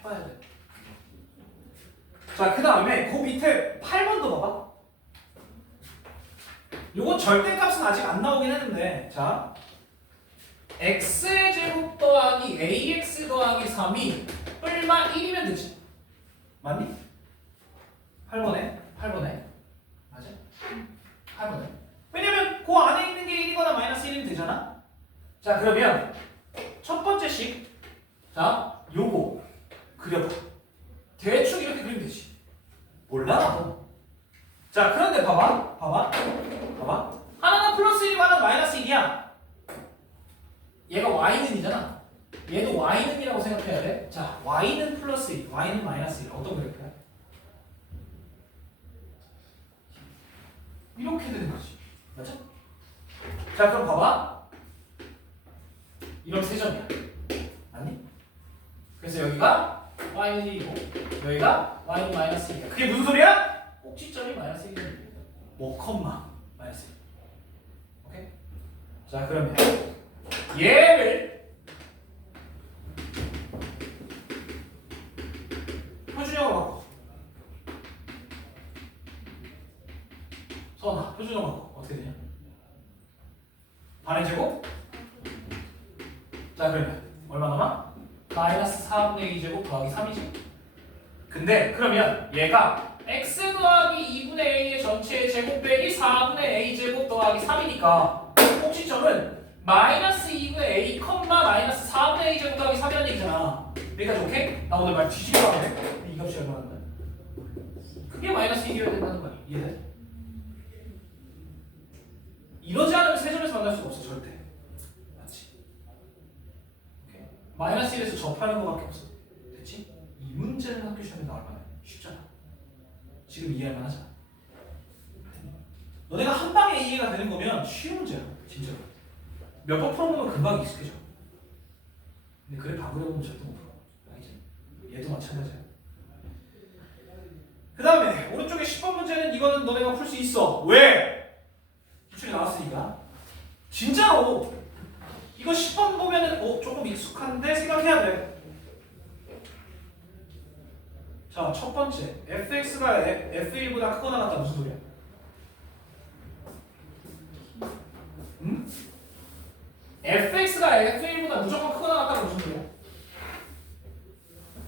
해봐야 돼. 자, 그 다음에 그 밑에 8번도 봐봐. 요거 절대값은 아직 안 나오긴 했는데, 자, x의 제곱 더하기 ax 더하기 3이 뿔마 1이면 되지. 맞니? 8번에 맞아? 8번에. 왜냐면 그 안에 있는 게 1이거나 마이너스 1이면 되잖아. 자, 그러면 첫 번째식, 자, 요거 그려봐. 대충 이렇게 그리면 되지. 몰라 나도. 자, 그런데 봐봐. 하나는 플러스 1이고 하나는 마이너스 1이야. 얘가 y는이잖아. 얘도 y는이라고 생각해야 돼. 자, y는 플러스 1, y는 마이너스 1. 어떤 그럴까요? 이렇게 되는 거지. 맞죠? 자, 그럼 봐봐. 이런 세 점이야. 맞니? 그래서 여기가 y는 1이고 여기가 y는 마이너스 1이야. 그게 무슨 소리야? 꼭지점이 마이너스 1이야. 뭐 컴마 마이너스 1. 오케이? 자, 그러면 얘를 표준형으로 바꿔. 서원아, 표준형으로 바꿔. 어떻게 되냐? 반의 제곱? 자, 그러면 얼마 남아? 마이너스 4분의 2제곱 더하기 3이지. 근데 그러면 얘가 x 더하기 2분의 a의 전체의 제곱 빼기 4분의 a제곱 더하기 3이니까 꼭지점은 마이너스 2분의 a, 마이너스 4분의 a제곱 더하기 3이라는 얘기잖아. 여기까지 오케이? 나 오늘 말 뒤지게 하네. 이 값이 얼마나 돼? 그게 마이너스 1이어야 된다는 거야. 이해돼? 이러지 않으면 세 점에서 만날 수가 없어, 절대. 맞지? 오케이. 마이너스 1에서 접하는 거밖에 없어. 됐지? 이 문제는 학교 시험에 나올 만해. 쉽잖아. 지금 이해할만 하잖아. 너네가 한 방에 이해가 되는 거면 쉬운 문제야. 진짜로. 몇 번 풀어보면 금방 익숙해져. 근데 그래 방금 해보면 절대 못 풀어. 알겠지? 얘도 마찬가지야. 그 다음에 오른쪽에 10번 문제는 이거는 너네가 풀 수 있어. 왜? 기출이 나왔으니까. 진짜로 이거 10번 보면은 조금 익숙한데 생각해야 돼. 자, 첫 번째 fx가 f1보다 크거나 같다. 무슨 소리야? 응? fx가 f1보다 무조건 크거나 같다는 무슨 소리야?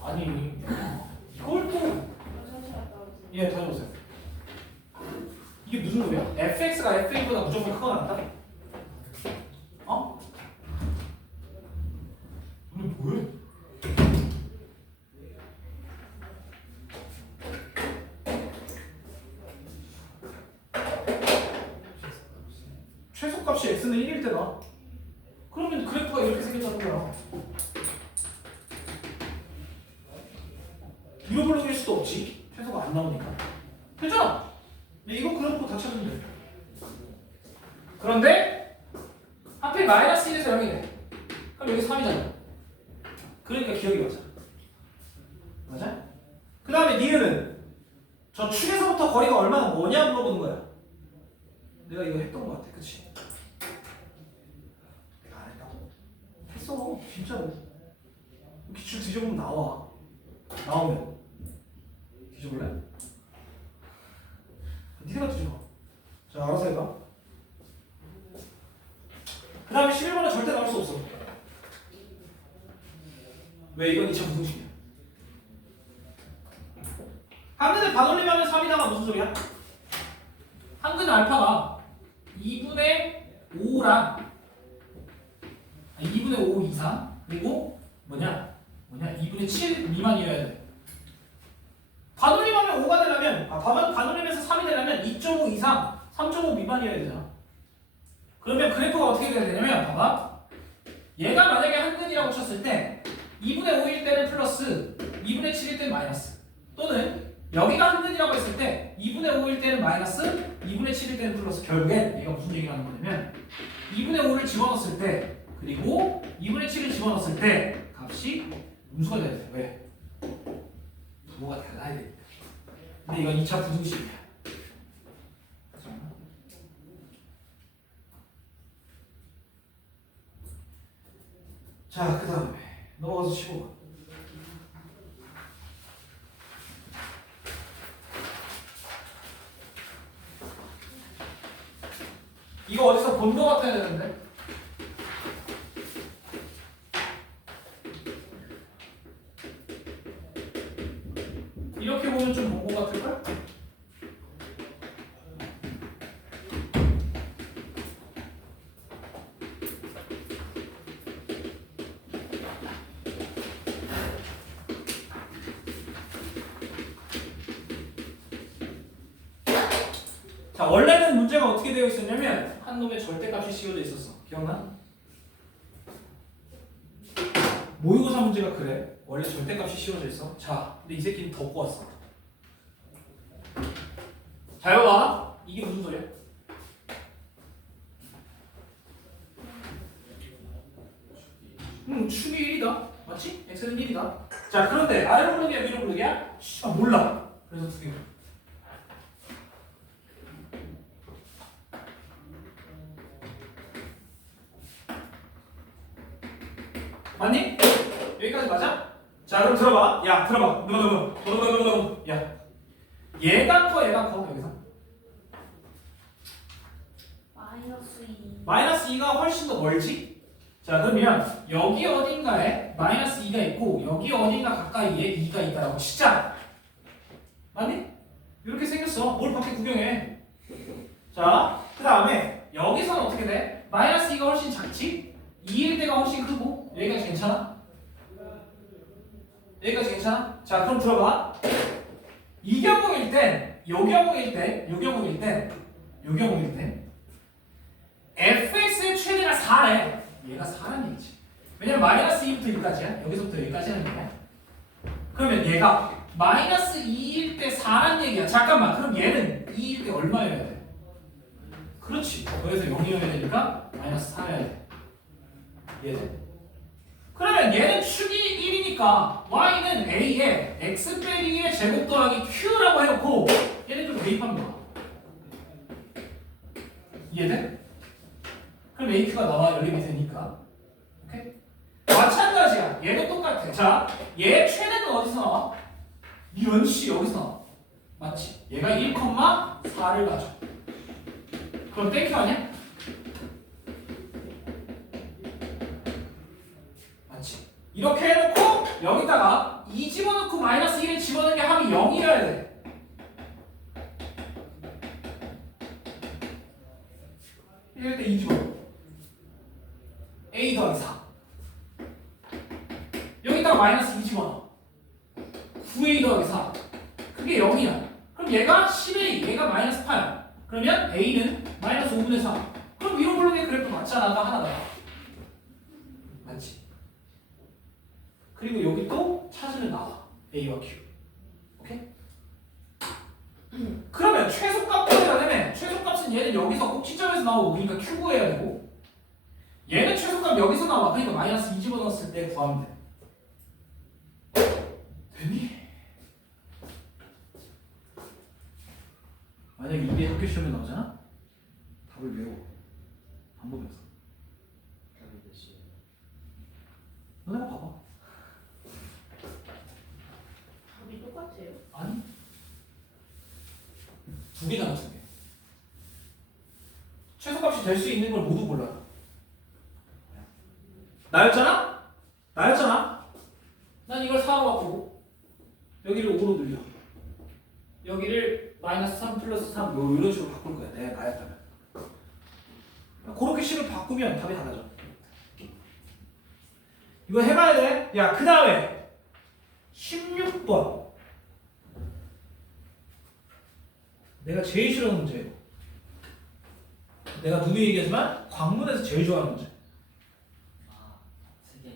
아니 이걸 또 예, 다녀보세요. 이게 무슨 소리야? fx가 f1보다 무조건 크거나 같다? 어? 오늘 뭐해? 최소값이 x는 1일 때다. 그러면 그래프가 이렇게 생겼다는 거야. 잃어버릴 수도 없지. 최소가 안 나오니까. 되잖아. 이거 그래프 다 찾으면 돼. 그런데 하필 마이너스 1에서 0이래. 그럼 여기 3이잖아. 그러니까 기억이 맞아. 맞아? 그 다음에 니은은 저 축에서부터 거리가 얼마나 뭐냐 물어보는 거야. 내가 이거 했던 거 같아. 그치? 내가 안 했다고? 했어. 진짜로. 기출 뒤져보면 나와. 나오면 뒤져볼래? 니네가 뒤져봐. 자, 알아서 해봐. 그 다음에 11번은 절대 나올 수 없어. 왜? 이건 2차 부등식이야. 한근을 반올림하면 3이 나가. 무슨 소리야? 한근 알파가 2분의 5랑 2분의 5 이상 그리고 뭐냐 2분의 7 미만이어야 돼. 반올림하면 5가 되려면 반올림에서 3이 되려면 2.5 이상 3.5 미만이어야 되잖아. 그러면 그래프가 어떻게 돼야 되냐면 봐봐. 얘가 만약에 한근이라고 쳤을 때 2분의 5일 때는 플러스 2분의 7일 때는 마이너스, 또는 여기가 한근이라고 했을 때 2분의 5일 때는 마이너스 2분의 7일 때는 플러스. 결국엔 얘가 무슨 얘기를 하는 거냐면 2분의 5를 집어넣었을 때 그리고 2분의 7을 집어넣었을 때 값이 음수가 돼야 돼. 왜? 부호가 달라야 돼. 근데 이건 2차 부등식이야. 자, 그 다음에 넘어가서 15번. 이거 어디서 본 거 같아야 되는데. 이렇게 보면 좀 본 거 같을걸? 자, 원래는 문제가 어떻게 되어 있었냐면 한 놈의 절대값이 씌워져 있었어. 기억나? 모의고사 문제가 그래. 원래 절대값이 씌워져 있어. 자, 근데 이 새끼는 더 꼬았어. 잘 봐봐. 이게 무슨 소리야? 축이 1이다. 맞지? x는 1이다. 자, 그런데 아래로 부르기야 위로 부르기야? 몰라. 그래서 두 개. 맞니? 여기까지 맞아? 자, 그럼 들어봐. 야, 들어봐. 야, 얘가 커, 얘가 커. 여기서 마이너스 2가 훨씬 더 멀지? 자, 그러면 여기 어딘가에 마이너스 2가 있고 여기 어딘가 가까이에 2가 있다라고 치자. 맞니? 이렇게 생겼어. 뭘 밖에 구경해. 자, 그 다음에 여기서는 어떻게 돼? 마이너스 2가 훨씬 작지? 2일 때가 훨씬 크고 여기까지 괜찮아? 여기까지 괜찮아? 자, 그럼 들어봐. 이 경우일 땐, 요 경우일 땐, 요 경우일 땐, 요 경우일 땐 fx의 최대가 4래. 얘가 4라는 얘기지. 왜냐면 마이너스 2부터 여기까지야. 여기서부터 여기까지는 얘기야. 그러면 얘가 마이너스 2일 때 4란 얘기야. 잠깐만. 그럼 얘는 2일 때 얼마여야 돼? 그렇지. 여기서 0이어야 되니까 마이너스 4여야 돼. 이해돼? 그러면 얘는 축이 1이니까 y는 a에 x 빼기 1의 제곱 더하기 q라고 해놓고 얘는 좀 대입하면 돼. 이해돼? 그럼 AQ가 나와 열리게 되니까. 오케이? 마찬가지야. 얘도 똑같아. 자, 얘 최대는 어디서 나와? 이런 식 여기서 나와. 맞지? 얘가 1,4를 가져. 그럼 땡큐 아니야? 맞지? 이렇게 해놓고 여기다가 2 집어넣고 마이너스 1을 집어넣는 게 합이 0이어야 돼. 이럴 때 2 집어넣어. a 더하기 4. 여기다가 마이너스 2 집어넣어. 9a 더하기 4. 그게 0이야. 그럼 얘가 10a, 얘가 마이너스 8. 그러면 a는 마이너스 5분의 3. 그럼 위로 블록의 그래프 맞잖아. 하나 더. 맞지? 그리고 여기 또 찾으면 나와. a와 q. 오케이? 그러면 최소값 구해야 되면 최소값은 얘는 여기서 꼭 시점에서 나오고 그러니까 q 구해야 되고 얘는 최소값 여기서 나와. 그러니까 마이너스 2 집어넣었을 때 구하면 돼. 되니? 만약에 이게 학교 시험에 나오잖아? 답을 외워. 반복해서. 너네 봐봐. 답이 똑같아요? 아니. 두 개잖아, 두 개. 최소값이 될 수 있는 걸 모두 골라. 나였잖아? 나였잖아? 난 이걸 4로 바꾸고 여기를 5로 늘려. 여기를 마이너스 3 플러스 3 이런 식으로 바꿀 거야. 내가 나였다면. 그렇게 식을 바꾸면 답이 달라져. 이거 해봐야 돼. 야, 그 다음에 16번. 내가 제일 싫어하는 문제예요. 내가 누누이 얘기하지만 광문에서 제일 좋아하는 문제. 아, 세 개.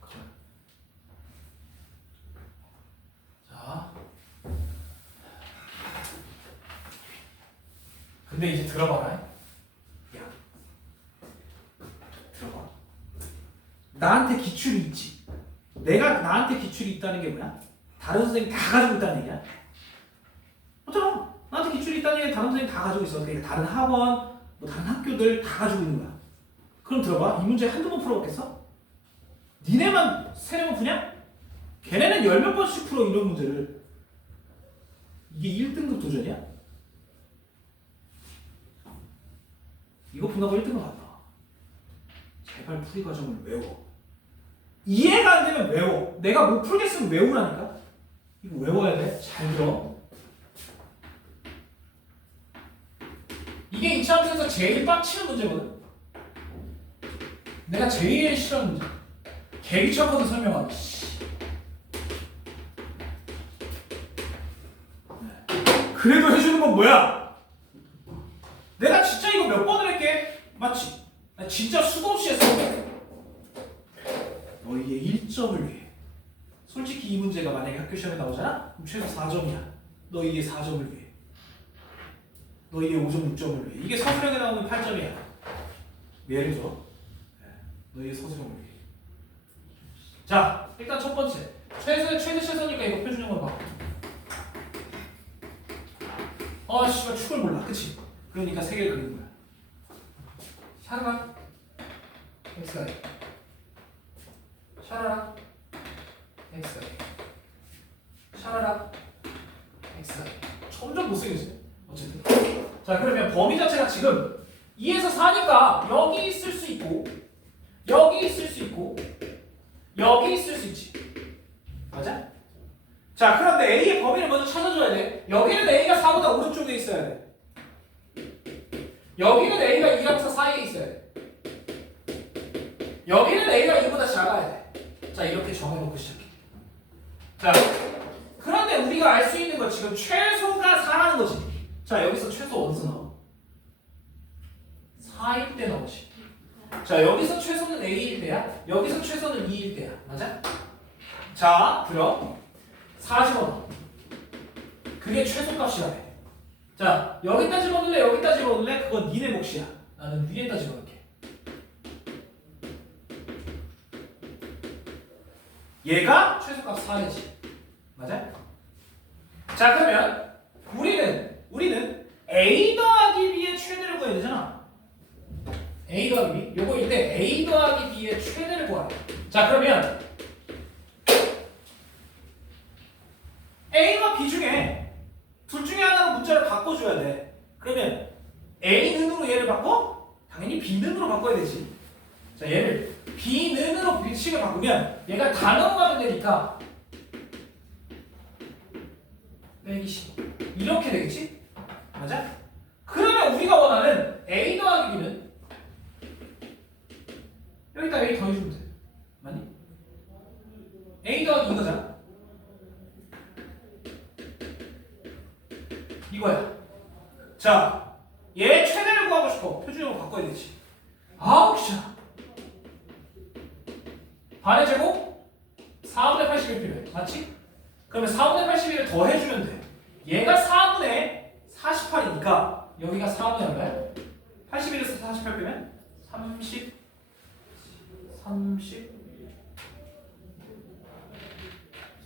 그래. 자. 근데 이제 들어봐라. 야. 들어봐. 나한테 기출이 있지. 내가 나한테 기출이 있다는 게 뭐야? 다른 선생님이 다 가지고 있다는 얘기야? 맞잖아. 나한테 기출이 있다는 얘기는 다른 선생님이 다 가지고 있어. 그러니까 다른 학원, 뭐 다른 학교들 다 가지고 있는 거야. 그럼 들어봐. 이 문제 한두 번 풀어봤겠어? 니네만 3-4번 푸냐? 걔네는 10몇 번씩 풀어 이런 문제를. 이게 1등급 도전이야? 이거 분하고 1등급 안 나와. 제발 풀이 과정을 외워. 이해가 안 되면 외워. 내가 못 풀겠으면 외우라니까. 이거 외워야 돼. 잘 들어. 이게 2차 함수에서 제일 빡치는 문제거든. 내가 제일 싫어하는 문제. 개귀찮거든 설명하기. 그래도 해주는 건 뭐야? 내가 진짜 이거 몇 번을 할게. 맞지? 나 진짜 수도 없이 했어. 너희의 1점을 위해. 솔직히 이 문제가 만약에 학교 시험에 나오잖아? 그럼 최소 4점이야. 너희의 4점을 위해. 너희의 5점, 6점을 위해. 이게 서술형에 나오는 8점이야. 예를 들어. 너희의 서술형을 위해. 자, 일단 첫 번째. 최대 최소니까 이거 표준형으로 봐. 씨발 축을 몰라. 그치? 그러니까 세 개를 그리는 거야. 샤라락 xi 샤라락 xi 샤라락 xi 점점 못생겨져. 어쨌든 자 그러면 범위 자체가 지금 2에서 4니까 여기 있을 수 있고 여기 있을 수 있고 여기 있을 수 있지. 맞아? 자 그런데 A의 범위를 먼저 찾아줘야 돼. 여기는 A가 4보다 오른쪽에 있어야 돼. 여기는 A가 2하고서 사이에 있어야 돼. 여기는 A가 2보다 작아야 돼. 자 이렇게 정해놓고 시작해. 자 그런데 우리가 알 수 있는 건 지금 최소가 4라는 거지. 자 여기서 최소 어디서 나와? 4일 때 나오지. 자 여기서 최소는 A일 때야. 여기서 최소는 2일 때야. 맞아? 자 그럼 4 집어넣어. 그게 최소값이라 해. 자 여기다 집어넣을래 여기다 집어넣을래? 그건 니네 몫이야. 나는 위에다 집어넣을게. 얘가 최소값 4래지. 맞아? 자 그러면 우리는 A 더하기 B의 최대를 구해야 되잖아. A 더하기 B 요거일 때 A 더하기 B의 최대를 구하래. 자 그러면 A와 B 중에 둘 중에 하나는 문자를 바꿔줘야 돼. 그러면 A는으로 얘를 바꿔? 당연히 B는으로 바꿔야 되지. 자 얘를 B는으로 규칙을 바꾸면 얘가 다 넘어가면 되니까 빼기 10 이렇게 되겠지? 맞아? 그러면 우리가 원하는 A 더하기 B는 여기다 A 더해주면 돼. 맞니? A 더하기 이거잖아. 이거야. 자, 얘 최대를 구하고 싶어. 표준형으로 바꿔야 되지. 아우 귀찮아. 반의 제곱 4분의 81 필요해. 맞지? 그러면 4분의 81을 더 해주면 돼. 얘가 4분의 48이니까 여기가 4분의 얼마야? 81에서 48 빼면 30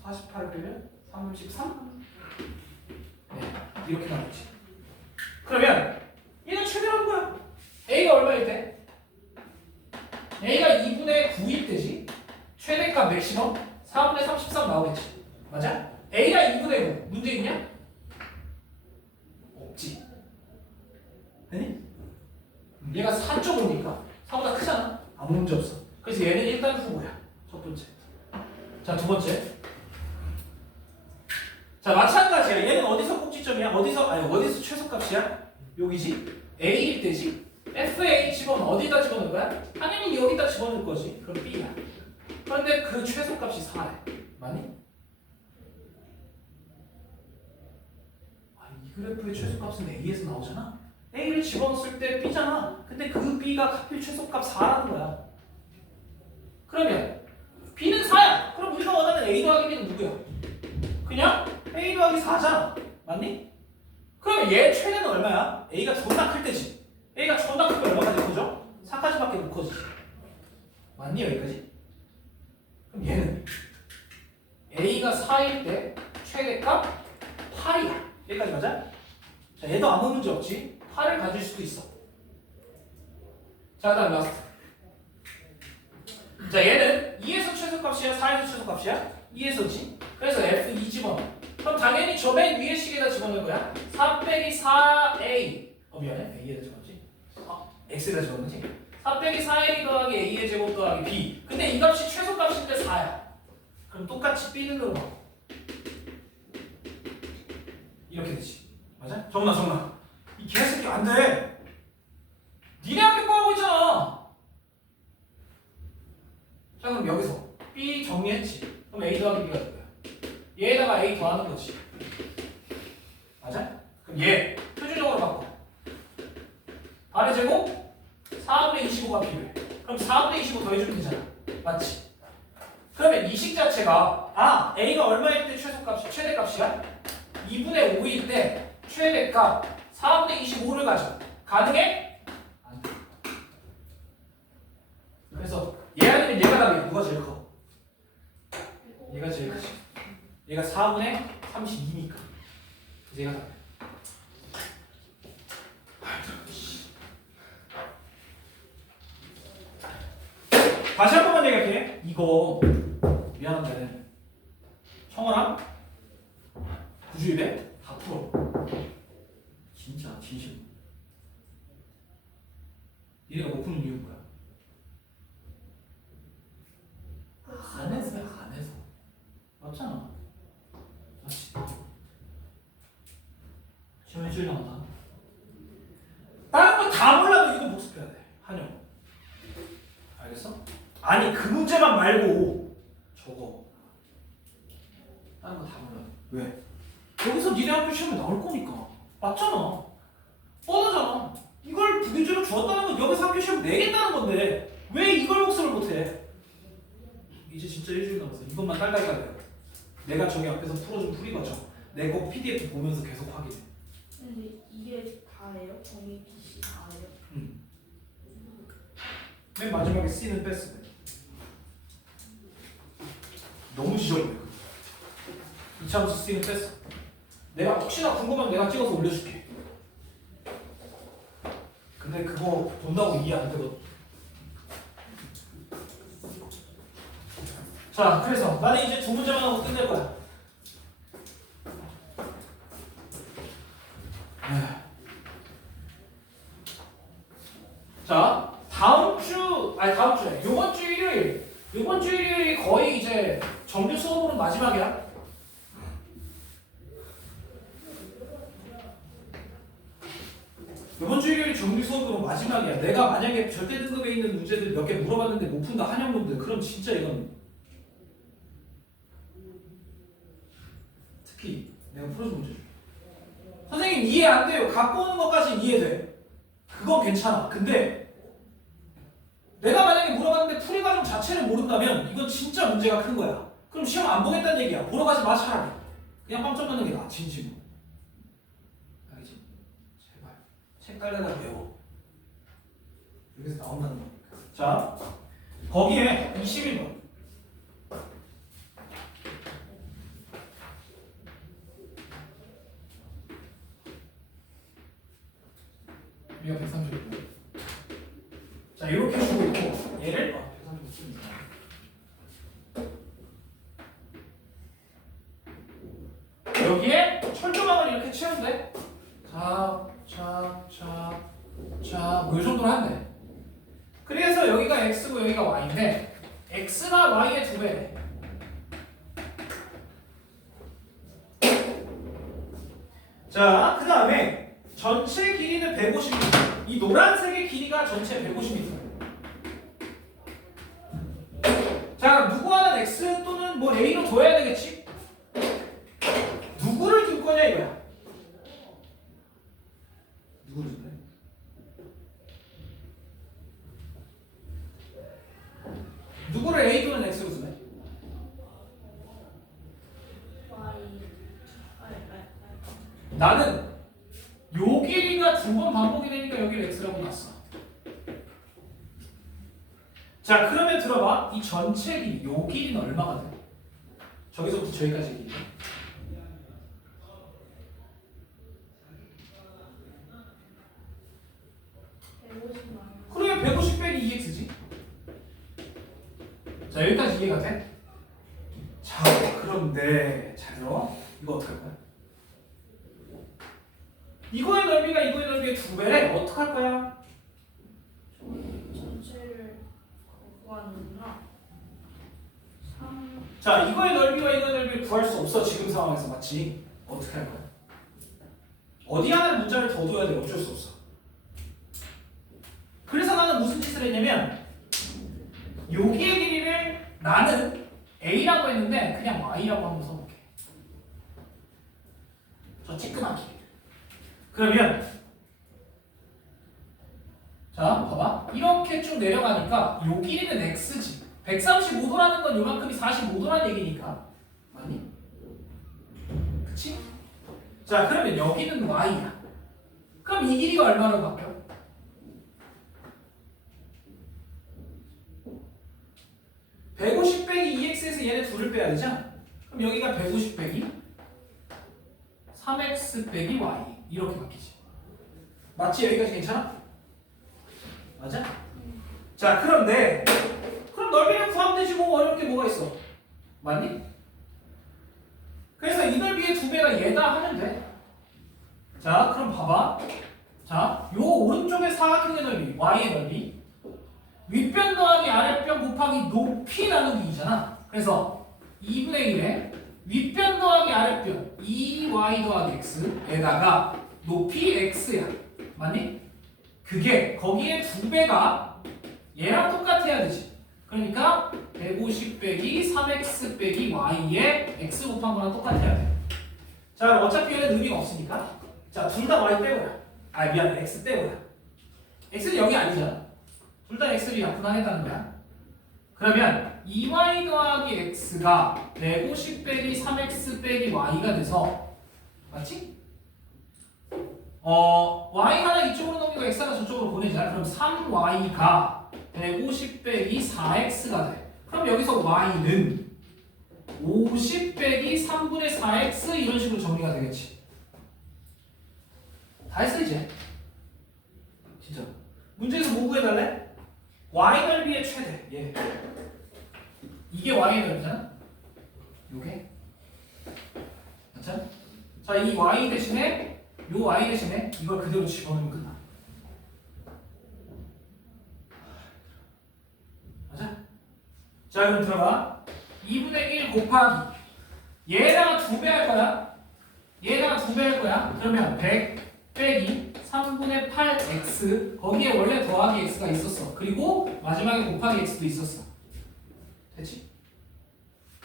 48 빼면 33 네, 이렇게 나오지. 그러면 얘는 최대라는 거야. A가 얼마일 때? A가 2분의 9일 때지. 최대값 맥시멈 4분의 33 나오겠지. 맞아? A가 2분의 9 문제 있냐? 없지. 되니? 얘가 4.5니까 4보다 크잖아. 아무 문제 없어. 그래서 얘는 일단 후보야. 첫 번째. 자, 두 번째. 자, 마찬가지야. 얘는 어디서 꼭지점이야? 어디서 최소값이야? 여기지? A일 때지? FA 집어넣어. 어디다 집어넣을 거야? 당연히 여기다 집어넣을 거지. 그럼 B야. 그런데 그 최소값이 4래. 맞니? 이 그래프의 최소값은 A에서 나오잖아? A를 집어넣었을 때 B잖아. 근데 그 B가 하필 최소값 4라는 거야. 그러면 B는 4야. 그럼 우리가 원하는 A 더하기 B는 누구야? 그냥 A 더하기 4잖아. 맞니? 그러면 얘 최대는 얼마야? A가 존나 클 때지. A가 존나 크면 얼마까지 커져? 4까지밖에 못 커지지. 맞니 여기까지? 그럼 얘는 A가 4일 때 최대값 8이야. 여기까지 맞아? 자, 얘도 아무 문제 없지? 8을 가질 수도 있어. 자, 다음 라스트. 자, 얘는 2에서 최소값이야? 4에서 최소값이야? 2에서지? 그래서 F2 집어넣어. 그럼 당연히 저 맨 위에 식에다 집어넣을 거야. 3 빼기 4A. 미안해. A에다 집어넣지. x에다 집어넣지? 3 빼기 4a 더하기 a의 제곱 더하기 b. 근데 이 값이 최소값인데 4야. 그럼 똑같이 b는 넣어. 이렇게 되지. 맞아? 정훈아. 이 개새끼 안 돼. 니네 학교 거 하고 있잖아. 자, 그럼 여기서 b 정리했지. 그럼 a 더하기 b가 될 거야. 얘에다가 a 더하는 거지. 맞아? 그럼 얘 표준적으로 바꿔. r의 제곱 4분의 25가 필요해. 그럼 4분의 25 더해주면 되잖아. 맞지? 그러면 이 식 자체가 a가 얼마일 때 최소값이 최대값이야? 2분의 5일 때 최대값 4분의 25를 가져. 가능해? 안 돼. 그래서 얘 아니면 얘가 답이야. 누가 제일 커? 얘가 제일 크지. 얘가 4분의 32니까. 그래서 얘가 답이야. 다시 한 번만 얘기할게. 이거 미안한데 청어랑 구주입에 다 풀어. 진짜 진심. 니네가 못 푸는 이유는 뭐야? 안 해서 안 해서. 맞잖아. 맞지? 시험 일주일 남았다. 다른 거 다 몰라도 이거 복습해야 돼. 한영. 알겠어? 아니 그 문제만 말고 저거 다른 거 다 몰라. 왜? 여기서 니네 학교 시험에 나올 거니까. 맞잖아. 뻔하잖아. 이걸 부교재로 주었다는 건 여기서 학교 시험 내겠다는 건데 왜 이걸 복습을 못해? 이제 진짜 일주일 남았어. 이것만 딸딸 가야 돼. 내가 저기 앞에서 풀어준 풀이거죠. 내 거 PDF 보면서 계속 확인해. 근데 이게 다예요? 정의 PC 다예요? 맨 마지막에 C는 뺐어. 너무 지저분해. 이차함수 C는 뺐어. 내가 혹시나 궁금하면 내가 찍어서 올려줄게. 근데 그거 본다고 이해 안 되거든. 자, 그래서 나는 이제 두 문제만 하고 끝낼 거야. 자, 다음 주에 요번 주 일요일이 거의 이제 정규 수업으로 마지막이야. 요번 주 일요일이 정규 수업으로 마지막이야. 내가 만약에 절대 등급에 있는 문제들 몇 개 물어봤는데 못 푼다 한영놈들, 그럼 진짜 이건 특히 내가 풀어준 문제. 선생님 이해 안 돼요. 갖고 오는 것까지는 이해돼. 그건 괜찮아. 근데 내가 만약에 물어봤는데 풀이 과정 자체를 모른다면 이건 진짜 문제가 큰 거야. 그럼 시험 안 보겠다는 얘기야. 보러 가지 마 차라리. 그냥 빵점 맞는 게 나아. 진심으로. 알겠지? 제발. 책 깔려다 배워. 여기서 나온다는 거니까. 자, 거기에 21번. 우리가 136. 자, 이렇게 주고 있고 얘를 136씁니다. 여기에 철조망을 이렇게 채우면 돼. 뭐 이 정도로 한대. 그래서 여기가 x고 여기가 y인데 x가 y의 2배. 자, 그 다음에 전체 길이는 150m. 이 노란색의 길이가 전체 150m. 자, 누구 하나 x 또는 뭐 a로 둬야 되겠지? 누구를 둘 거냐 이거야. 누구를 둘 거야? 누구를 a 또는 x로 두네? 나는 요 길이가 2번 반복이 되니까 여기를 x라고 놨어. 자, 그러면 들어봐. 이 전체 길이, 요 길이는 얼마가 돼? 저기서부터 저기까지 길이. 그래, 150 빼기 2x지. 자, 여기까지 이해가 돼? 자, 그런데 잘 들어. 이거 어떡할 거야? 이거의 넓이가 이거의 넓이의 2배래. 어떡할 거야? 구하는구나. 3 자, 이거의 넓이와 이거의 넓이를 구할 수 없어 지금 상황에서. 맞지? 어떻게 할 거야? 어디 하나에 문자를 더 둬야 돼. 어쩔 수 없어. 그래서 나는 무슨 짓을 했냐면 여기의 길이를 나는 A라고 했는데 그냥 Y라고 한번 써볼게. 저 찌끄만 길이. 그러면 자 봐봐. 이렇게 쭉 내려가니까 요 길이는 X지. 135도라는 건 요만큼이 45도라는 얘기니까. 맞니? 그치? 자 그러면 여기는 Y야. 그럼 이 길이가 얼마로 바뀌어? 150 빼기 2x에서 얘네 둘을 빼야 되잖아. 그럼 여기가 150 빼기 3x 빼기 y 이렇게 바뀌지. 맞지? 여기까지 괜찮아? 맞아? 자 그런데 그럼 넓이를 구하면 되지 뭐 어렵게 뭐가 있어. 맞니? 그래서 이 넓이의 2배가 얘다 하면 돼. 자 그럼 봐봐. 자 요 오른쪽의 사각형의 넓이 y의 넓이 윗변 더하기 아랫변 곱하기 높이 나누기 2잖아. 그래서 2분의 1에 윗변 더하기 아랫변 2y 더하기 x에다가 높이 x야. 맞니? 그게 거기에 2배가 얘랑 똑같아야 되지. 그러니까 150 빼기 3x 빼기 y에 x 곱한 거랑 똑같아야 돼. 자 그럼 어차피 얘는 의미가 없으니까 자 둘 다 y 빼고야. 아 미안해 x 빼고야. x는 여기 아니잖아. 둘 다 x를 약분하겠다는 거야. 그러면 2y 더하기 x가 150 빼기 3x 빼기 y가 돼서 맞지? y 하나 이쪽으로 넘기고 x 하나 저쪽으로 보내자. 그럼 3y가 150 빼기 4x가 돼. 그럼 여기서 y는 50 빼기 3분의 4x 이런 식으로 정리가 되겠지. 다 했어 이제. 진짜. 문제에서 뭐 구해달래? y 넓이의 최대. 예. 이게 y 넓이잖아. 요게. 맞죠? 자, 이 y 대신에 요 y 대신에 이걸 그대로 집어넣으면 끝나. 맞아? 자, 그럼 들어가. 2분의 1 곱하기 얘에다가 2배 할 거야. 얘에다가 2배 할 거야. 그러면 100 빼기 3분의 8x 거기에 원래 더하기 x가 있었어. 그리고 마지막에 곱하기 x도 있었어. 됐지?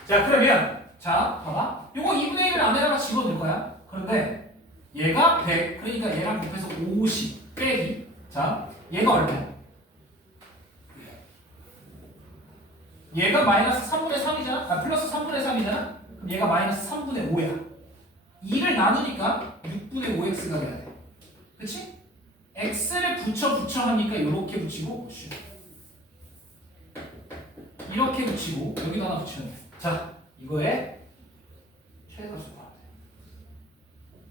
자 그러면 자 봐봐. 요거 2분의 1을 안에다가 집어넣을 거야. 그런데 얘가 100 그러니까 얘랑 곱해서 50 빼기 자 얘가 얼마야? 얘가 마이너스 3분의 3이잖아? 아 플러스 3분의 3이잖아? 그럼 얘가 마이너스 3분의 5야. 2를 나누니까 6분의 5x가 돼야 돼. 그치? x를 붙여 하니까 이렇게 붙이고 이렇게 붙이고 여기도 하나 붙이면 돼. 자 이거에 최대값을 구하면 돼.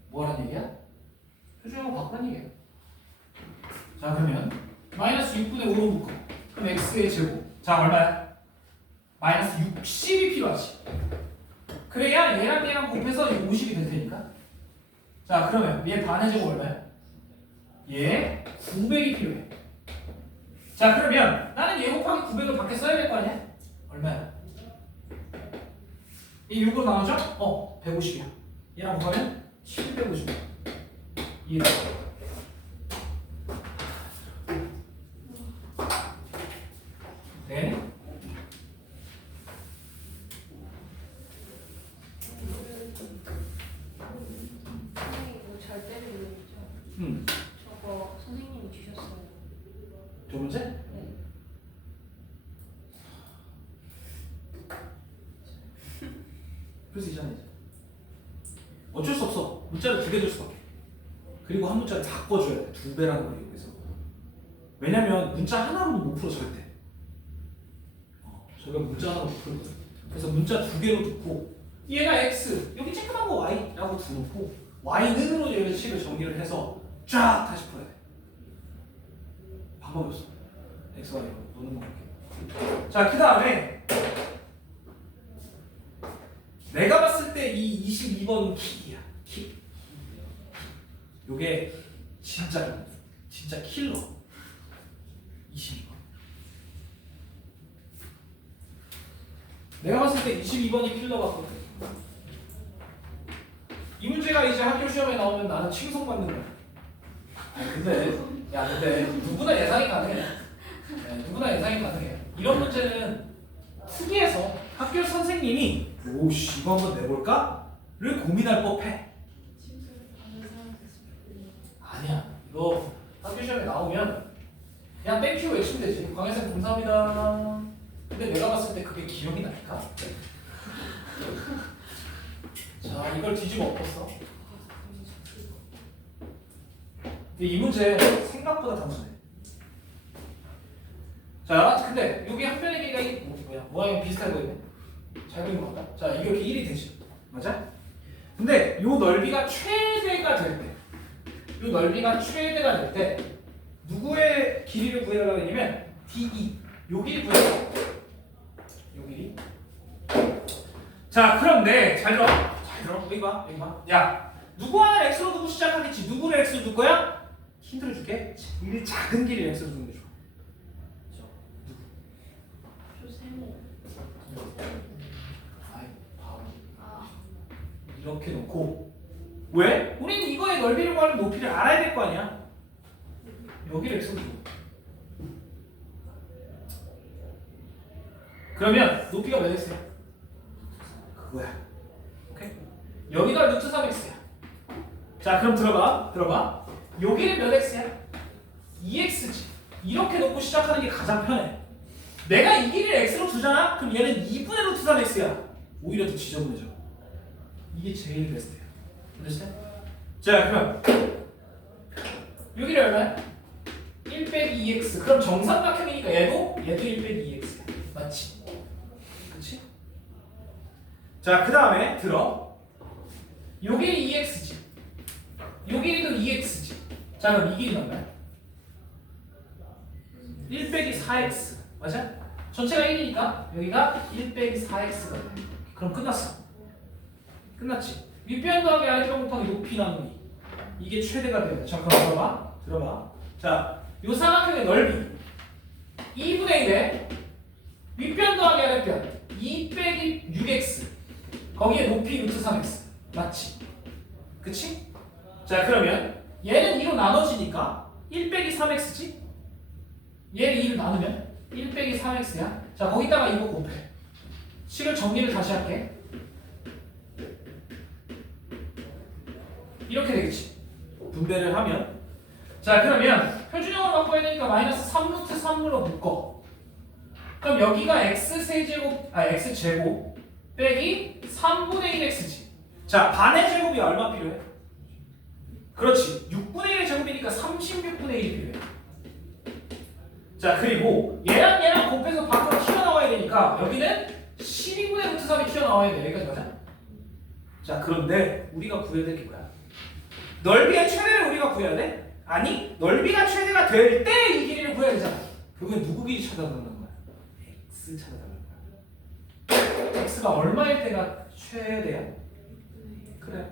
뭐라는 얘기야? 표준형으로 바꾸라는 얘기야. 자 그러면 마이너스 6분의 5로 묶어. 그럼 x의 제곱 자 얼마야? 마이너스 60이 필요하지. 그래야 얘랑 곱해서 50이 될 테니까. 자 그러면 얘 반의 제곱 얼마야? 얘 900이 필요해. 자 그러면 나는 얘 곱하기 900을 밖에 써야 될 거 아니야? 얼마야? 이 6으로 나누죠? 150이야. 얘랑 곱하면 750이야. 이해돼? 네? 선생님 이거 잘 때리고 있죠? 저거 선생님이 주셨어요. 두 문제? 네. 풀 수 있잖아 이제. 어쩔 수 없어. 문자를 2개 줄 수밖에. 그리고 한 문자를 바꿔줘야 돼. 2배라는 걸 이용해서. 왜냐면 문자 하나로도 못 풀어 절대. 저희가 문자 하나로 못 풀거든. 그래서 문자 2개로 듣고 얘가 x 여기 체크한 거 y라고 두놓고 y는으로 얘를 식을 정리를 해서 쫙 다시 풀어야 돼. 방법이 없어. x, y 노는 방법이. 자, 그 다음에 내가 봤을 때 이 22번 킥이야. 킥. 요게 진짜 킬러. 22번. 내가 봤을 때 22번이 킬러 같거든. 이 문제가 이제 학교 시험에 나오면 나는 칭송받는 거야. 근데 누구나 예상이 가능해. 누구나 예상이 가능해. 이런 문제는 특이해서 학교 선생님이 오씨 이거 한번 내볼까?를 고민할 법해. 아니야. 이거 학교 시험에 나오면 그냥 땡큐 외치면 되지. 광혜쌤 감사합니다. 근데 내가 봤을 때 그게 기억이 나니까. 자, 이걸 뒤집어 엎었어. 근데 이 문제 생각보다 단순해. 자, 근데 여기 한 변의 길이가 뭐야? 모양이 비슷해 보이네. 잘 그린 것 같다. 자, 이게 이렇게 1이 되지. 맞아? 근데 요 넓이가 최대가 될 때, 요 넓이가 최대가 될 때 누구의 길이를 구해달라고 했냐면 DE. 요 길이 구해달라고. 요 길이. 자, 그런데 잘 들어. 여기 봐. 야, 누구 하나 x로 두고 시작하겠지. 누구를 x로 둘 거야? 힌트를 줄게. 제일 작은 길이 x로 두는 게 좋아. 세모. 아이, 바보. 아. 이렇게 놓고 왜? 우리는 이거의 넓이를 구하는 높이를 알아야 될 거 아니야. 여기를 x로 줘. 그러면 높이가 몇 x야? 그거야. 오케이? 여기가 루트 3x야. 자, 그럼 들어봐. 여기는 몇 x야? 2x지. 이렇게 놓고 시작하는 게 가장 편해. 내가 이 길이를 x로 두잖아? 그럼 얘는 2분의 루트 3x야. 오히려 더 지저분해져. 이게 제일 베스트야. understand? 자, 그럼 여기를 얼마야? 1 빼기 2x. 그럼 정삼각형이니까 얘도 1 빼기 2x야. 맞지? 그치? 자, 그 다음에 들어. 요 길이 2x지. 요 길이도 2x지. 자, 그럼 이 길이는 얼마야? 1 빼기 4x. 맞아? 전체가 1이니까 여기가 1 빼기 4x가 돼. 그럼 끝났어. 끝났지? 윗변 더하기 아랫변 곱하기 높이 나누기. 이게 최대가 돼요. 자, 그럼 들어봐. 자, 요 삼각형의 넓이 2분의 1에 윗변 더하기 아랫변 2 빼기 6x. 거기에 높이 루트 3x. 맞지? 그치? 자, 그러면 얘는 2로 나눠지니까 1 빼기 3x지? 얘를 2로 나누면 1 빼기 3x야. 자, 거기다가 이거 곱해. 식을 정리를 다시 할게. 이렇게 되겠지. 분배를 하면. 자, 그러면 표준형으로 바꿔야 되니까 마이너스 3루트 3으로 묶어. 그럼 여기가 x제곱 빼기 3분의 1x지. 자, 반의 제곱이 얼마 필요해? 그렇지. 6분의 1의 제곱이니까 36분의 1이 필요해. 자, 그리고 얘랑 곱해서 밖으로 튀어나와야 되니까 여기는 12분의 루트 3이 튀어나와야 돼. 여기까지 가자. 자, 그런데 우리가 구해야 될 게 뭐야? 넓이의 최대를 우리가 구해야 돼? 아니, 넓이가 최대가 될 때 이 길이를 구해야 되잖아. 결국엔 누구 길이 찾아달라는 거야? x 찾아달라는 거야. x가 얼마일 때가 최대야? 그래.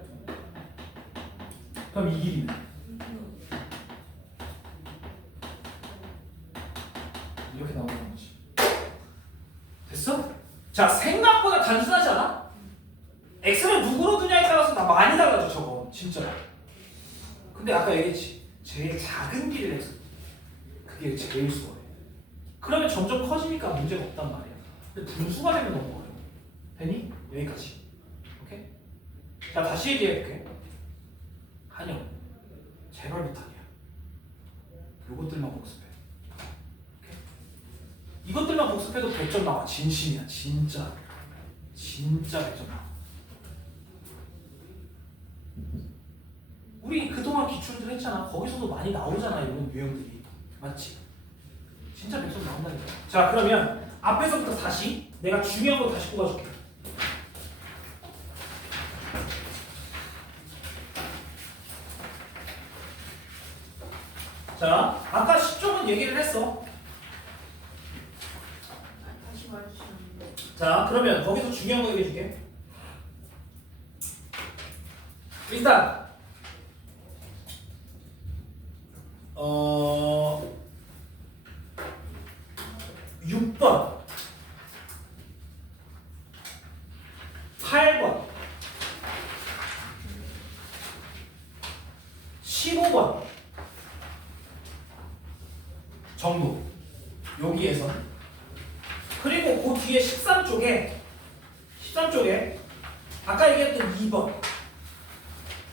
그럼 이 길이는? 이렇게 나오는 거지. 됐어? 자, 생각보다 단순하지 않아? x를 누구로 두냐에 따라서 나 많이 달라져, 저거. 진짜. 근데 아까 얘기했지. 제일 작은 길이를 했어. 그게 제일 수월해. 그러면 점점 커지니까 문제가 없단 말이야. 근데 분수가 되면 너무 어려워. 되니? 여기까지. 오케이? 자, 다시 얘기해볼게. 한영, 제발 부탁이야. 요것들만 복습해. 오케이? 이것들만 복습해도 100점 나와. 진심이야. 진짜 100점 나와. 우리 그동안 기출들 했잖아. 거기서도 많이 나오잖아. 이런 유형들이. 맞지? 진짜 100점 나온다니까. 자, 그러면 앞에서부터 다시 내가 중요한 거 다시 뽑아줄게. 자, 아까 10점은 얘기를 했어. 다시 말해주시면 안 돼요. 자, 그러면 거기서 중요한 거 얘기해줄게. 일단 6번 15번 정도 여기에서 그리고 그 뒤에 13쪽에 아까 얘기했던 2번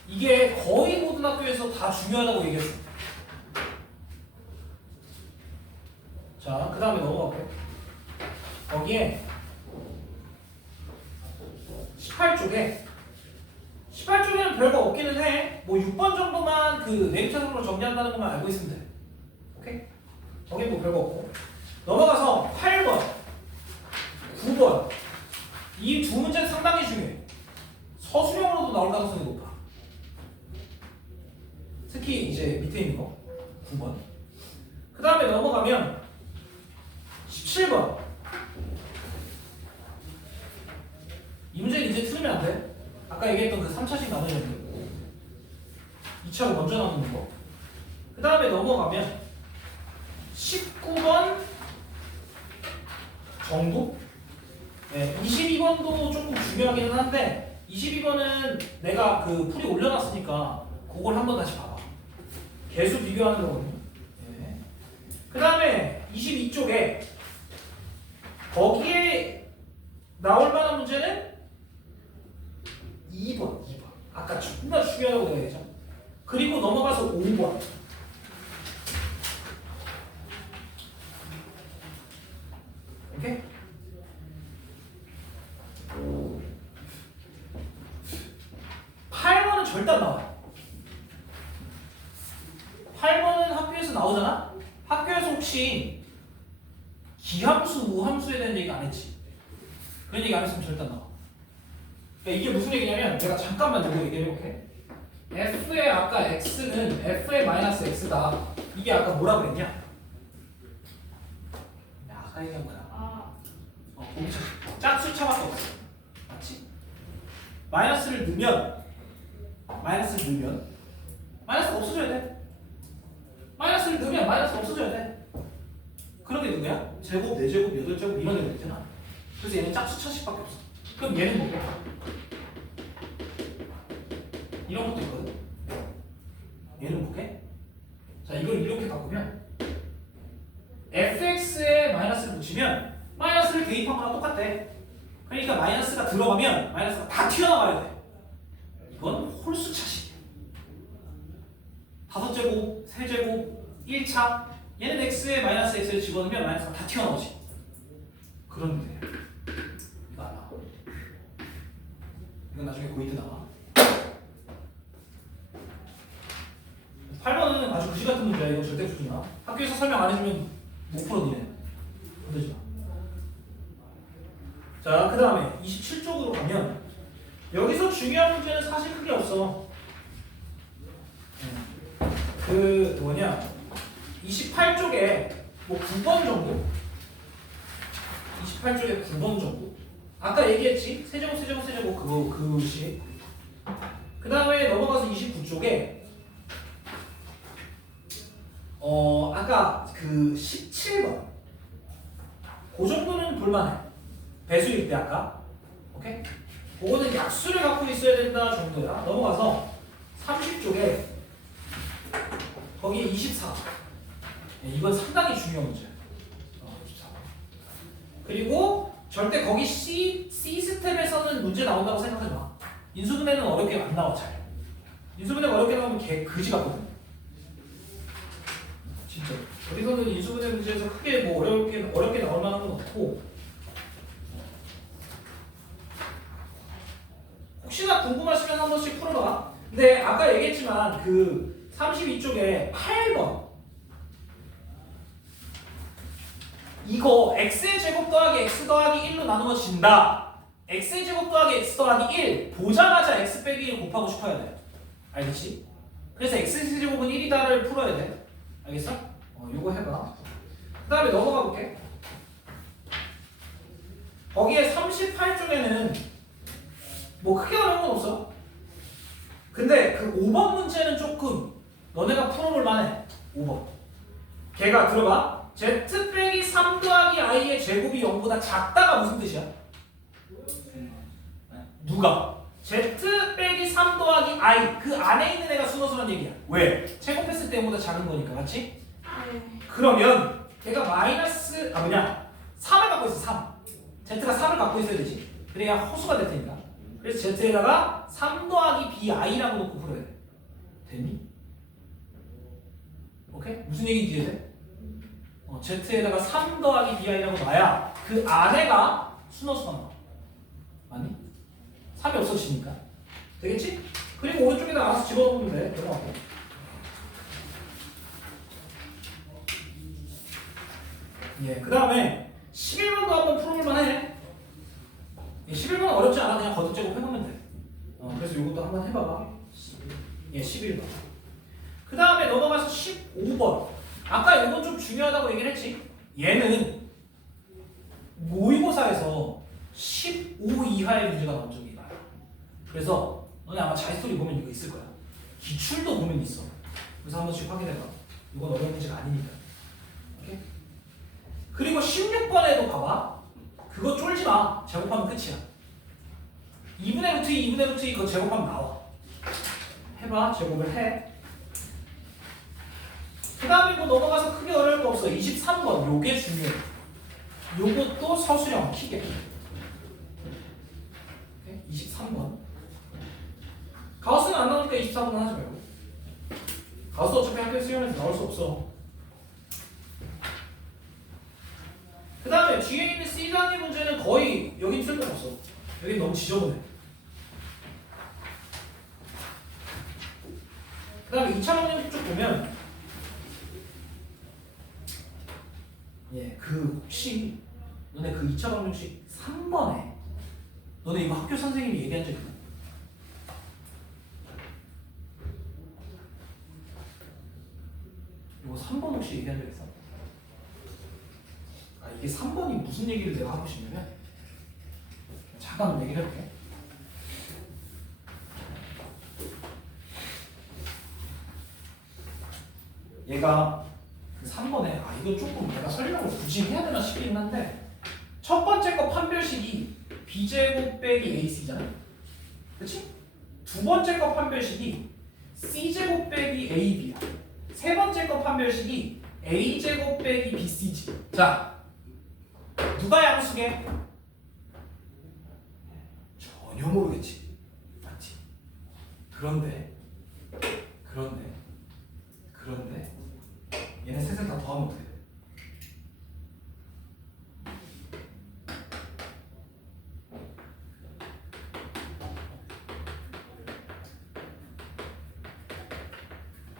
이게 거의 모든 학교에서 다 중요하다고 얘기했어. 자, 그 다음에 넘어갈게요. 거기에 18쪽에는 별거 없기는 해. 뭐 6번 정도만 그 내입차선으로 정리한다는 것만 알고 있으면 돼. 오케이? 거기 뭐 별거 없고. 넘어가서 8번, 9번. 이 두 문제는 상당히 중요해. 서술형으로도 나올 가능성이 높아. 특히 이제 밑에 있는 거 9번. 그 다음에 넘어가면 17번. 이 문제는 이제 틀리면 안 돼. 아까 얘기했던 그 3차식 나누는 거 2차로 먼저 나누는 거. 그 다음에 넘어가면 19번 정도? 네, 22번도 조금 중요하기는 한데 22번은 내가 그 풀이 올려놨으니까 그걸 한번 다시 봐봐. 개수 비교하는 거거든요. 네. 그 다음에 22쪽에 거기에 나올 만한 문제는 2번. 아까 존나 중요하다고 내가 했죠. 그리고 넘어가서 5번. 오케이? 8번은 절대 안 나와요. 8번은 학교에서 나오잖아? 학교에서 혹시 기함수, 무함수에 대한 얘기 안 했지? 그런 얘기 안 했으면 절대 안 나와. 그러니까 이게 무슨 얘기냐면 내가 잠깐만 이거 얘기해볼게. f의 아까 x는 f의 마이너스 x다. 이게 아까 뭐라 그랬냐? 아까 얘기한 거야. 공차 짝수차밖에 없어. 맞지? 마이너스를 넣으면 마이너스가 없어져야 돼. 마이너스를 넣으면 마이너스가 없어져야 돼. 그런 게 누구야? 제곱, 4제곱, 8제곱 이런 애들 있잖아. 그래서 얘는 짝수차식밖에 없어. 그럼 얘는 뭐야? 이런 것도 있거든. 얘는 뭐게? 자, 이걸 이렇게 바꾸면 fx에 마이너스를 붙이면 마이너스를 대입한 거랑 똑같대. 그러니까 마이너스가 들어가면 마이너스가 다 튀어나와야 돼. 이건 홀수 차식이야. 5제곱, 3제곱, 1차 얘는 x에 마이너스 x를 집어넣으면 마이너스가 다 튀어나오지. 그런데 이거 안 나와. 이건 나중에 고이트 나와. 8번은 아주 그지 같은 문제야. 이거 절대 풀지 마. 학교에서 설명 안 해주면 못 풀어 니네. 건들지 마. 자, 그 다음에 27쪽으로 가면 여기서 중요한 문제는 사실 크게 없어. 그 뭐냐 28쪽에 뭐 9번 정도? 28쪽에 9번 정도? 아까 얘기했지? 세제곱 그거 식. 그 다음에 넘어가서 29쪽에 아까 그 17번 그 정도는 볼만해. 배수일 때 아까. 오케이? 그거는 약수를 갖고 있어야 된다 정도야. 넘어가서 30쪽에 거기에 24. 이건 상당히 중요한 문제야. 24. 그리고 절대 거기 C 스텝에서는 문제 나온다고 생각하지 마. 인수분해는 어렵게 안 나와 잘. 인수분해가 어렵게 나오면 개 그지 같거든. 진짜. 어디서는 인수분해 문제에서 크게 뭐 어렵게 나올 만한 건 없고. 혹시나 궁금하시면 한 번씩 풀어봐. 근데 아까 얘기했지만 그 32쪽에 8번 이거 x의 제곱 더하기 x 더하기 1로 나누어진다. x의 제곱 더하기 x 더하기 1 보자마자 x 빼기 1 곱하고 싶어야 돼. 알겠지? 그래서 x의 제곱은 1이다를 풀어야 돼. 알겠어? 요거 해봐. 그 다음에 넘어가 볼게. 거기에 38쪽에는 뭐 크게 어려운 건 없어. 근데 그 5번 문제는 조금 너네가 풀어볼 만해. 5번. 걔가 들어봐. z 빼기 3 더하기 i의 제곱이 0보다 작다가 무슨 뜻이야? 누가? z 빼기 3 더하기 I 그 안에 있는 애가 순서수란 얘기야. 왜? 제곱했을 때 보다 작은 거니까, 맞지? 네. 그러면 걔가 마이너스 3을 갖고 있어. 3. Z가 3을 갖고 있어야 되지. 그래야 허수가 될 테니까. 그래서 Z에다가 3 더하기 BI라고 놓고 풀어야 돼. 됐니? 오케이? 무슨 얘기인지 이해돼? Z에다가 3 더하기 BI라고 놔야 그 안에가 순허수가 나와. 맞니? 3이 없어지니까. 되겠지? 그리고 오른쪽에다 알아서 집어넣으면 돼. 넘어가고. 예, 그 다음에 11번도 한번 풀어볼만 해. 11번은 어렵지 않아. 그냥 거듭제곱 해보면 돼. 그래서 이것도 한번 해봐봐. 예, 11번. 그 다음에 넘어가서 15번. 아까 이건 좀 중요하다고 얘기를 했지. 얘는 모의고사에서 15 이하의 문제가 나온 적이 많아. 그래서 너네 아마 자기소리 보면 이거 있을 거야. 기출도 보면 있어. 그래서 한 번씩 확인해봐. 이건 어려운 문제가 아니니까. 오케이? 그리고 16번에도 봐봐. 그거 쫄지 마. 제곱하면 끝이야. 2분의 루트 2, 2분의 루트 2 그거 제곱하면 나와. 해봐. 제곱을 해. 그 다음에 뭐 넘어가서 크게 어려울 거 없어. 23번. 요게 중요해. 요것도 서술형 키게. 23번. 가우스는 안 나오니까 24번은 하지 말고. 가우스 어차피 학교에 수련해서 나올 수 없어. 그 다음에 뒤에 있는 C단위 문제는 거의 여긴 쓸데없어. 여긴 너무 지저분해. 그 다음에 2차 방정식 쭉 보면 그 혹시 너네 그 2차 방정식 3번에 너네 이거 학교 선생님이 얘기한 적 있나? 이거 3번 혹시 얘기한 적 있어? 이게 3번이 무슨 얘기를 내가 하고 싶냐면 잠깐 얘기를 해볼게. 얘가 그 3번에 이거 조금 내가 설명을 굳이 해야 되나 싶긴 한데 첫 번째 거 판별식이 B제곱 빼기 AC잖아. 그치? 두 번째 거 판별식이 C제곱 빼기 AB야. 세 번째 거 판별식이 A제곱 빼기 BC지. 자, 누가 양수게? 전혀 모르겠지. 맞지? 그런데 얘네 셋을 다 더하면 어떻게 돼?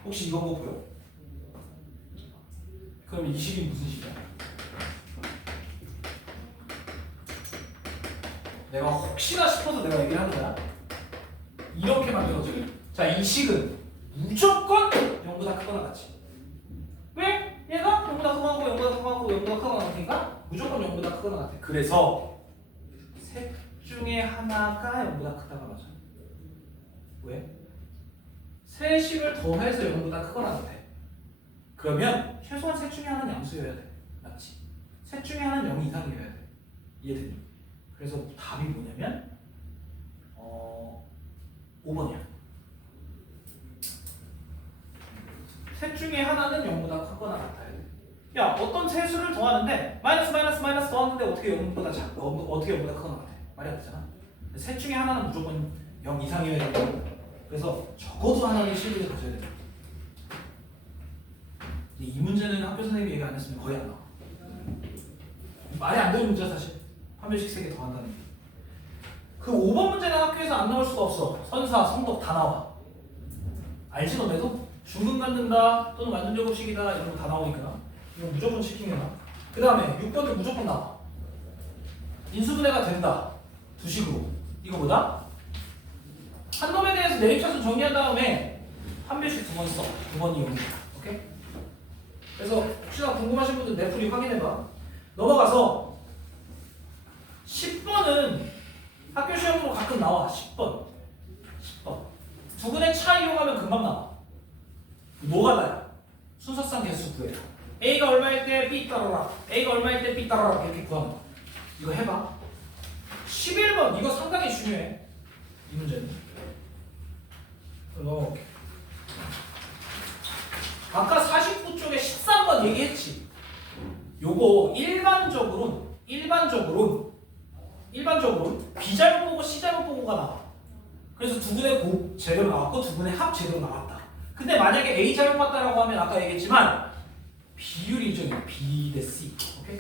혹시 이거 뭐 보여? 그럼 이 식이 무슨 식이야? 내가 혹시나 싶어서 내가 얘기를 하는 거야. 이렇게 만들어져. 자, 이 식은 무조건 0보다 크거나 같지. 왜? 얘가 0보다 크거나 같고 0보다 크거나 같고 0보다 크거나 같으니까 무조건 0보다 크거나 같아. 그래서 셋 중에 하나가 0보다 크다가 맞아. 왜? 세 식을 더해서 0보다 크거나 같아. 그러면 최소한 셋 중에 하나는 양수여야 돼. 맞지? 셋 중에 하나는 0 이상이어야 돼. 이해되니? 그래서 답이 뭐냐면 5번이야. 셋 중에 하나는 0보다 크거나 같아야 돼. 야, 어떤 세 수를 더하는데 마이너스 더하는데 어떻게 0보다 어떻게 0보다 크거나 같아? 말이 안 되잖아. 셋 중에 하나는 무조건 0 이상이어야 된다. 그래서 적어도 하나는 실력을 가져야 돼. 이 문제는 학교 선생님이 얘기 안 했으면 거의 안 나와. 말이 안 되는 문제야 사실. 판별식 3개 더한다는 게. 그 5번 문제는 학교에서 안 나올 수가 없어. 선사, 성덕 다 나와. 알지 너네도? 중근 갖는다 또는 완전 제곱식이다 이런 거 다 나오니까 이거 무조건 체킹해놔. 그 다음에 6번도 무조건 나와. 인수분해가 된다. 두 식으로. 이거 뭐다? 한 놈에 대해서 내립차순 정리한 다음에 판별식 2번 써. 2번이 여기다. 오케이? 그래서 혹시나 궁금하신 분들 내풀이 확인해봐. 넘어가서 10번은 학교 시험으로 가끔 나와. 10번. 두 분의 차 이용하면 금방 나와. 뭐가 나요? 순서상 개수 구해. A가 얼마일 때 B 따라라. A가 얼마일 때 B 따라라. 이렇게 구하는 거. 이거 해봐. 11번. 이거 상당히 중요해. 이 문제는. 요거 일반적으로 B 잘못 보고 C 잘못 보고가 나와. 그래서 두 분의 곱 제대로 나왔고 두 분의 합 제대로 나왔다. 근데 만약에 A 잘못 봤다라고 하면 아까 얘기했지만 비율이 일정해. B 대 C. 오케이?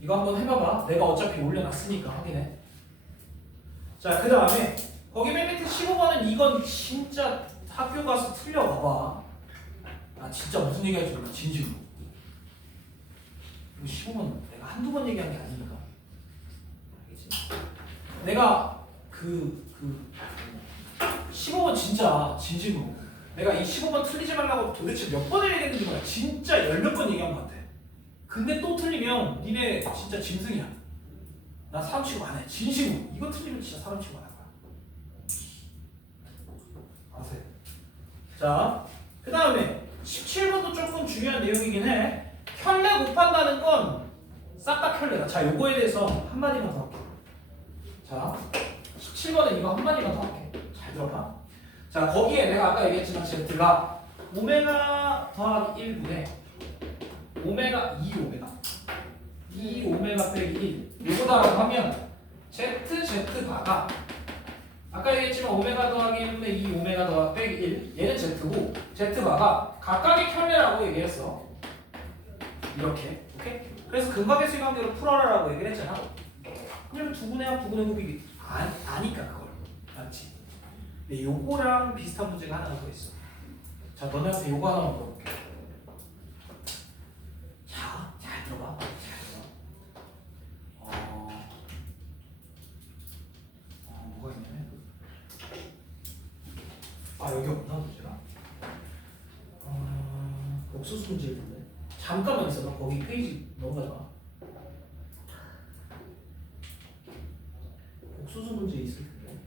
이거 한번 해봐봐. 내가 어차피 올려놨으니까 확인해. 자, 그 다음에 거기 맨 밑에 15번은 이건 진짜 학교 가서 틀려봐봐. 나 진짜 무슨 얘기할지 몰라. 진심으로. 이거 15번 내가 한두 번 얘기한 게 아니니까. 알겠지? 내가 15번 진짜 진심으로 내가 이 15번 틀리지 말라고 도대체 몇 번을 얘기했는지 몰라. 진짜 10몇 번 얘기한 것 같아. 근데 또 틀리면 니네 진짜 짐승이야. 나 사람 취급 안 해. 진심으로. 이거 틀리면 진짜 사람 취급 안 할 거야. 아세요? 자, 그 다음에 17번도 조금 중요한 내용이긴 해. 켤레 곱한다는 건 싹 다 켤레다. 자, 요거에 대해서 한마디만 더 할게. 자, 17번은 이거 한마디만 더 할게. 잘 들어봐. 자, 거기에 내가 아까 얘기했지만 Z가 오메가 더하기 1분의 오메가 2 오메가 빼기 1 요거다라고 하면 ZZ바가 아까 얘기했지만 오메가 더하기 1분의 2 오메가 더하기 빼기 1 얘는 Z고 Z바가 각각의 켤레라고 얘기했어. 이렇게. 오케이? 그래서 근각의 수관계로 풀어라라고 얘기를 했잖아. 그러면 두 분의 합, 두 분의 곱이 아니까 그걸. 맞지? 근데 요거랑 비슷한 문제가 하나 더 있어. 자, 너네한테 요거 하나만 물어볼게. 자, 잘 들어봐. 잘 들어봐. 뭐가 있냐면 여기 없나 문제가? 옥수수 문제일 텐데. 잠깐만 있어봐. 거기 페이지 넘어가지 마. 옥수수 문제 있을 텐데.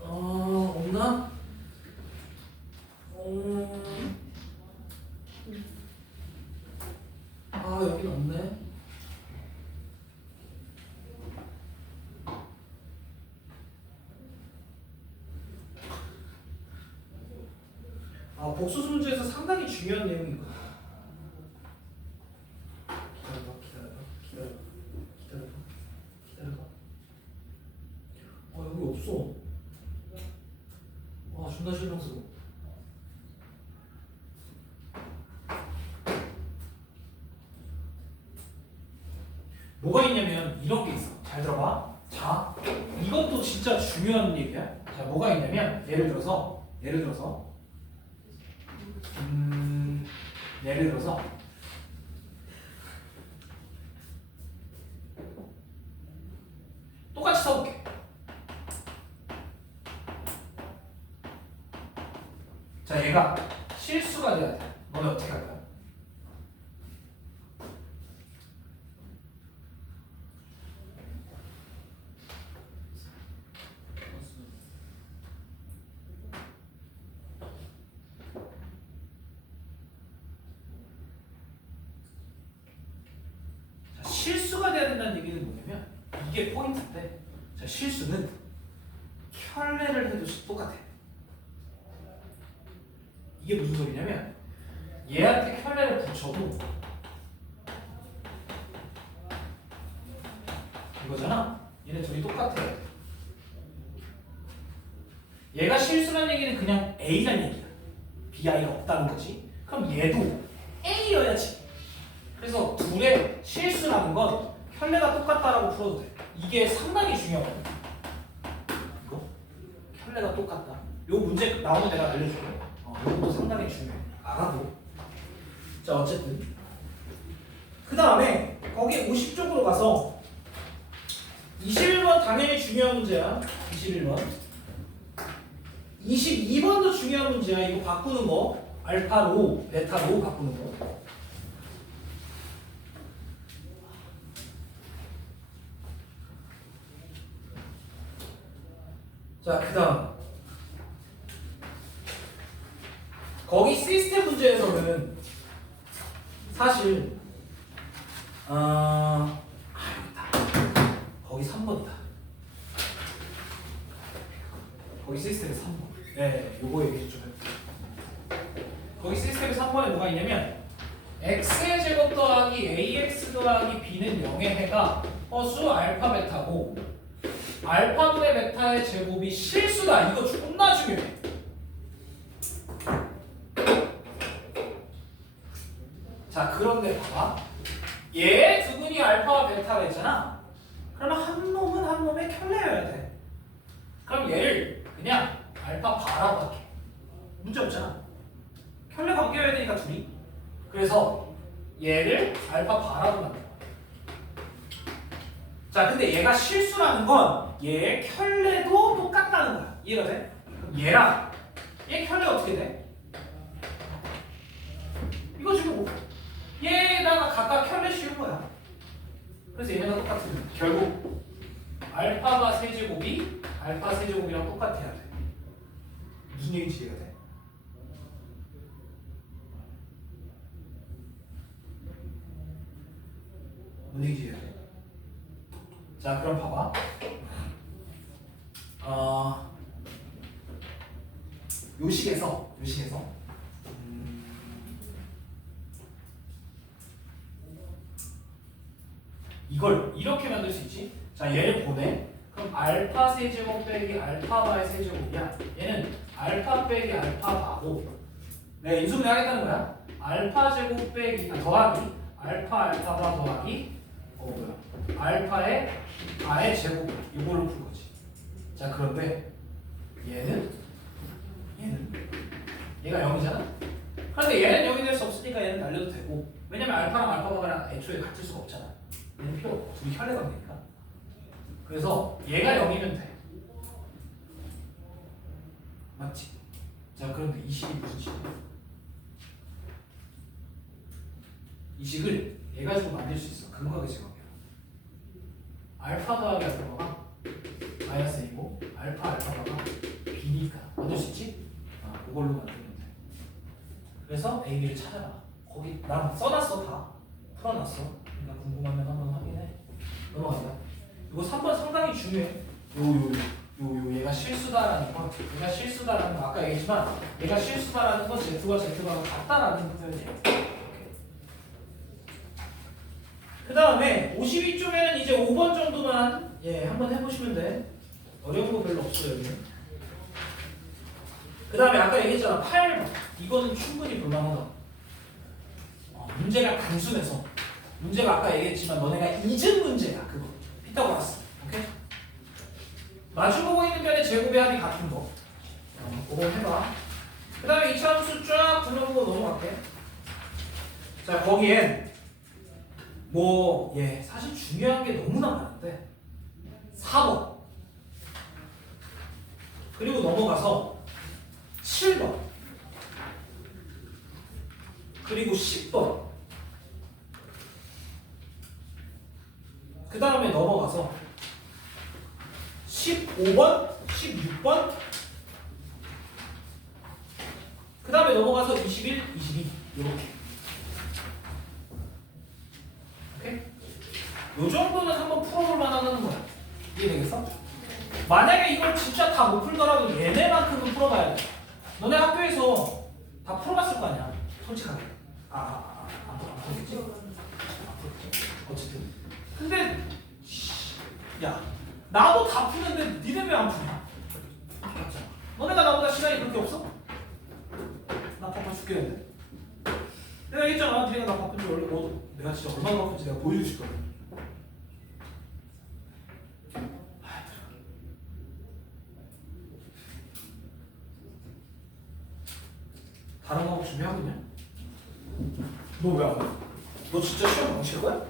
없나? 여긴 없네. 복수수 문제에서 상당히 중요한 내용이 있거든. 기다려봐. 여기 없어. 존나 실망스러워. 뭐가 있냐면 이런 게 있어. 잘 들어봐. 자, 이것도 진짜 중요한 얘기야. 자, 뭐가 있냐면 예를 들어서 똑같이 써볼게. 자, 얘가 실수가 돼야 돼. 너는 어떻게 할 거야? 자, 실수가 돼야 된다는 얘기는 뭐냐면 이게 포인트인데, 자, 실수는 켤레를 해도 똑같아. 이게 무슨 소리냐면 얘한테 켤레를 붙여도 이거잖아. 얘네 둘이 똑같아. 얘가 실수란 얘기는 그냥 A란 얘기야. BI가 없다는 거지. 그럼 얘도 A여야지. 그래서 둘의 실수라는 건 켤레가 똑같다라고 풀어도 돼. 이게 상당히 중요하거든. 이거 켤레가 똑같다. 요 문제 나오면 내가 알려줄게. 이것도 상당히 중요해. 알아도. 자, 어쨌든 그 다음에 거기 50쪽으로 가서 21번 당연히 중요한 문제야. 21번 22번도 중요한 문제야. 이거 바꾸는 거 알파로 베타로 바꾸는 거. 자, 그 다음 거기 시스템 문제에서는 사실 여기다. 거기 3번이다. 거기 시스템이 3번. 네, 요거 얘기 좀 해볼게요. 거기 시스템에서 한 번에 뭐가 있냐면 x의 제곱 더하기 ax 더하기 b는 0의 해가 허수 알파 베타고 알파분의 베타의 제곱이 실수다. 이거 존나 중요해. 자, 그런데 봐봐. 얘 두 분이 알파와 베타가 있잖아. 그러면 한 놈은 한 놈의 켤레여야 돼. 그럼 얘를 그냥 알파 바라고 할게. 문제 없잖아. 켤레 관계여야 되니까 둘이. 그래서 얘를 알파 바라고 만들어. 자, 근데 얘가 실수라는 건 얘의 켤레도 똑같다는 거야. 이해가 돼? 그럼 얘랑 얘 켤레 어떻게 돼? 이거 지금 얘랑 각각 켤레 씌운 거야. 그래서 얘네가 똑같은 결국 알파가 세제곱이 알파 세제곱이랑 똑같아야 돼. 무슨 얘기인지 이해가 돼? 무슨 얘기인지 이해가 돼? 자, 그럼 봐봐. 요식에서 이걸 이렇게 만들 수 있지. 자, 얘를 보내. 그럼 알파 세제곱 빼기 알파 바의 세제곱이야. 얘는 알파 빼기 알파 바고 내가 인수분해 하겠다는 거야. 알파 제곱 빼기 더하기 알파 바 더하기 알파의 바의 제곱 이걸로 풀 거지. 자, 그런데 얘는 얘가 0이잖아. 그런데 얘는 0이 될 수 없으니까 얘는 날려도 되고, 왜냐면 알파랑 알파바가 애초에 같을 수가 없잖아. 얘는 필요 없고 둘이 혈례 관계니까. 그래서 얘가 0이면 돼. 맞지? 자, 그런데 이 식이 무슨 식이야? 이 식을 얘 가지고 만들 수 있어. 근거하게 제곱이야. 알파 더하기 알파바가 마이너스 A고 알파바가 B니까 만들 수 있지? 그걸로 만들면 돼. 그래서 A, B를 찾아봐. 거기 난 써놨어. 다 풀어놨어. 그러니까 궁금하면 한번 확인해. 넘어가자. 이거 3번 상당히 중요해. 얘가 실수다라는 거. 얘가 실수다라는 거 아까 얘기했지만 얘가 실수다라는 건 Z와 Z가 같다라는 표현이에요. 그 다음에 52쪽에는 이제 5번 정도만 한번 해보시면 돼. 어려운 거 별로 없어요. 여기는. 그 다음에 아까 얘기했잖아. 8번. 이거는 충분히 볼만하다. 문제가 단순해서. 문제가 아까 얘기했지만 너네가 잊은 문제야. 그거. 피타고라스. 오케이? 마주보고 있는 변의 제곱의 합이 같은 거. 그거 해봐. 그 다음에 이차함수 쫙 둘러보고 넘어갈게. 자, 거기엔 사실 중요한 게 너무나 많은데 4번 그리고 넘어가서 7번 그리고 10번 그 다음에 넘어가서 15번 16번 그 다음에 넘어가서 21, 22 이렇게. 요 정도는 한번 풀어볼 만하다는 거야. 이해되겠어? 만약에 이걸 진짜 다 못 풀더라도 얘네만큼은 풀어봐야 돼. 너네 학교에서 다 풀어봤을 거 아니야. 솔직하게. 안 풀었겠지? 안 풀었겠지? 어쨌든. 근데 야, 나도 다 푸는데 니네 왜 안 푸냐? 너네가 나보다 시간이 그렇게 없어? 나 바빠 죽겠는데. 내가 얘기했잖아. 니네가 나 바쁜지 원래 너도 내가 진짜 얼마나 바쁜지 내가 보여주고 싶거든. 다른 과목 준비하고 있냐? 너 왜 안 가? 너 진짜 시험 안 칠 거야?